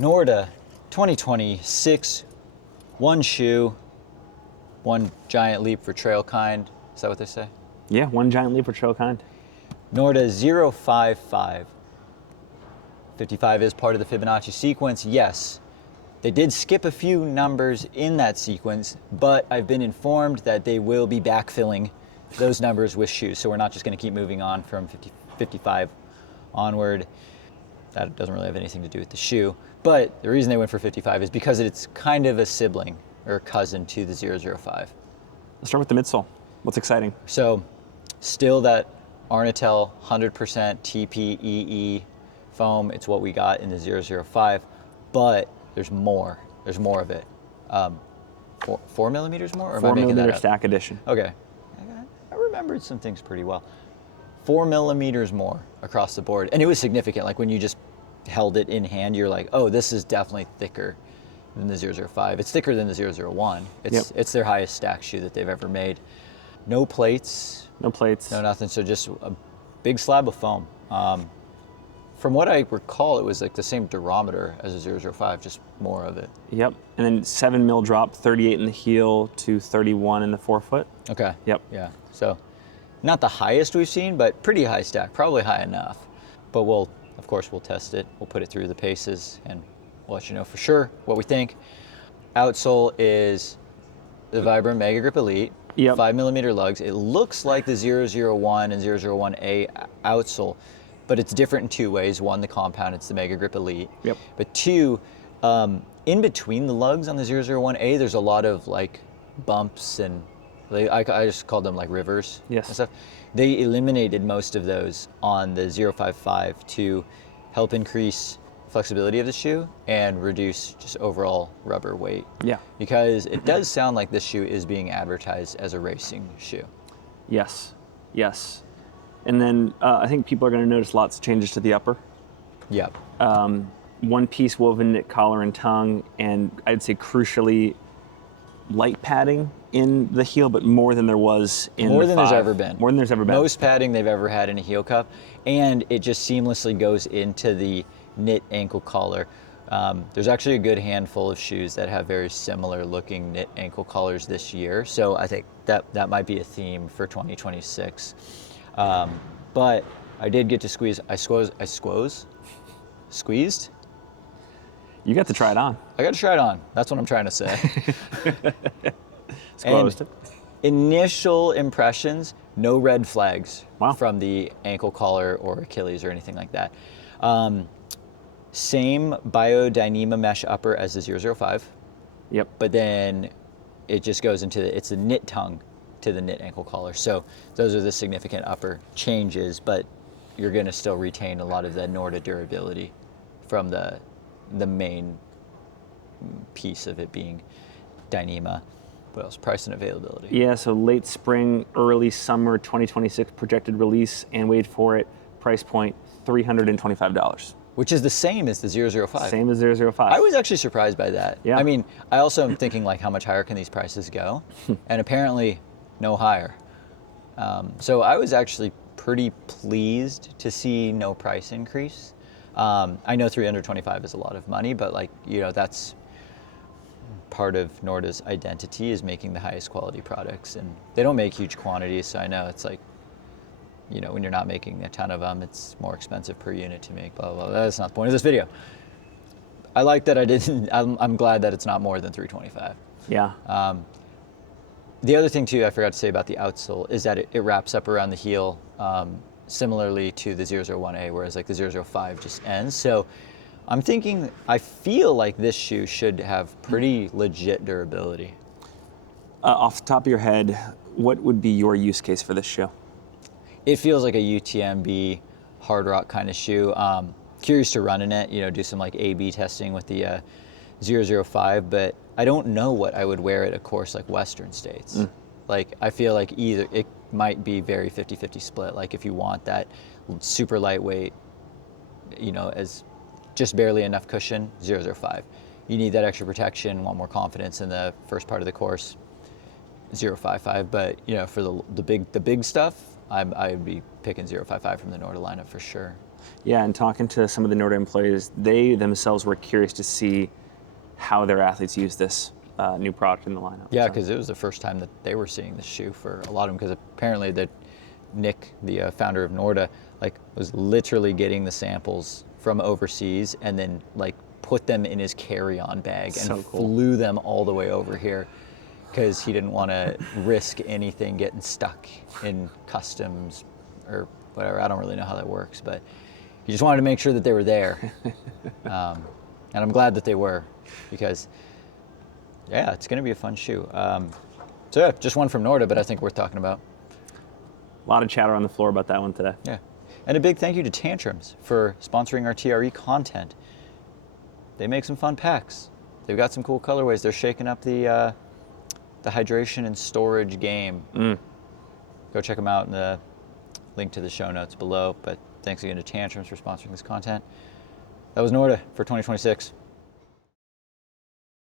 Norda 2026, one shoe, one giant leap for trail kind. Is that what they say? Yeah, one giant leap for trail kind. Norda 055. 55 is part of the Fibonacci sequence, yes. They did skip a few numbers in that sequence, but I've been informed that they will be backfilling those numbers with shoes. So we're not just going to keep moving on from 55 onward. That doesn't really have anything to do with the shoe. But the reason they went for 55 is because it's kind of a sibling or cousin to the 005. Let's start with the midsole. What's exciting? So still that Arnatel 100% TPEE foam. It's what we got in the 005, but there's more. There's more of it. 4 millimeters more? Or am I 4 making that millimeter up? stack edition. Okay. I remembered some things pretty well. 4 millimeters more across the board. And it was significant. Like when you just held it in hand, you're like, oh, this is definitely thicker than the 005. It's thicker than the 001. It's their highest stack shoe that they've ever made. No plates. No plates. No nothing. So just a big slab of foam. From what I recall, it was like the same durometer as a 005, just more of it. Yep. And then 7 mil drop, 38 in the heel to 31 in the forefoot. Okay. Yep. Yeah. So not the highest we've seen, but pretty high stack, probably high enough. But of course, we'll test it. We'll put it through the paces and we'll let you know for sure what we think. Outsole is the Vibram Mega Grip Elite. Yep. 5 millimeter lugs. It looks like the 001 and 001A outsole, but it's different in two ways. One, the compound, it's the Mega Grip Elite. Yep. But two, in between the lugs on the 001A, there's a lot of like bumps and I just called them like rivers. Yes. And stuff. They eliminated most of those on the 055 to help increase flexibility of the shoe and reduce just overall rubber weight. Yeah. Because it does sound like this shoe is being advertised as a racing shoe. Yes. Yes. And then I think people are going to notice lots of changes to the upper. Yep. One piece woven knit collar and tongue, and I'd say crucially light padding in the heel, but more than there was in More the than 5. there's ever been. More than there's ever been. Most padding they've ever had in a heel cup, and it just seamlessly goes into the knit ankle collar. There's actually a good handful of shoes that have very similar looking knit ankle collars this year, so I think that might be a theme for 2026. But I did get to squeezed? You got to try it on. I got to try it on. That's what I'm trying to say. Squozed. Initial impressions, no red flags Wow. from the ankle collar or Achilles or anything like that. Same biodynema mesh upper as the 005, Yep. but then it just goes into it's the knit tongue to the knit ankle collar. So those are the significant upper changes, but you're going to still retain a lot of the Norda durability from the main piece of it being Dyneema. What else? Price and availability. Yeah, so late spring, early summer 2026 projected release, and wait for it, price point $325. Which is the same as the 005. Same as 005. I was actually surprised by that. Yeah. I mean, I also am thinking like, how much higher can these prices go? And apparently, no higher. So I was actually pretty pleased to see no price increase. I know 325 is a lot of money, but like, that's part of Norda's identity is making the highest quality products, and they don't make huge quantities. So I know it's like, when you're not making a ton of them, it's more expensive per unit to make, blah, blah, blah. That's not the point of this video. I like that I'm glad that it's not more than 325. Yeah. The other thing too, I forgot to say about the outsole is that it wraps up around the heel, similarly to the 001A, whereas like the 005 just ends. So I feel like this shoe should have pretty legit durability. Off the top of your head, what would be your use case for this shoe? It feels like a UTMB hard rock kind of shoe. Curious to run in it, do some like A/B testing with the 005, but I don't know what I would wear at a course like Western States. Like, I feel like either it might be very 50-50 split. Like if you want that super lightweight, as just barely enough cushion, 005. You need that extra protection, want more confidence in the first part of the course, 055. But for the big stuff, I would be picking 055 from the Norda lineup for sure. Yeah, and talking to some of the Norda employees, they themselves were curious to see how their athletes use this new product in the lineup. Yeah, So, because it was the first time that they were seeing the shoe for a lot of them. Because apparently, that Nick, the founder of Norda, like was literally getting the samples from overseas and then like put them in his carry-on bag and So cool. flew them all the way over here because he didn't want to risk anything getting stuck in customs or whatever. I don't really know how that works, but he just wanted to make sure that they were there. And I'm glad that they were, because yeah, it's going to be a fun shoe. So yeah, just one from Norda, but I think worth talking about. a lot of chatter on the floor about that one today. Yeah. And a big thank you to Tantrums for sponsoring our TRE content. They make some fun packs. They've got some cool colorways. They're shaking up the hydration and storage game. Go check them out in the link to the show notes below. But thanks again to Tantrums for sponsoring this content. That was Norda for 2026.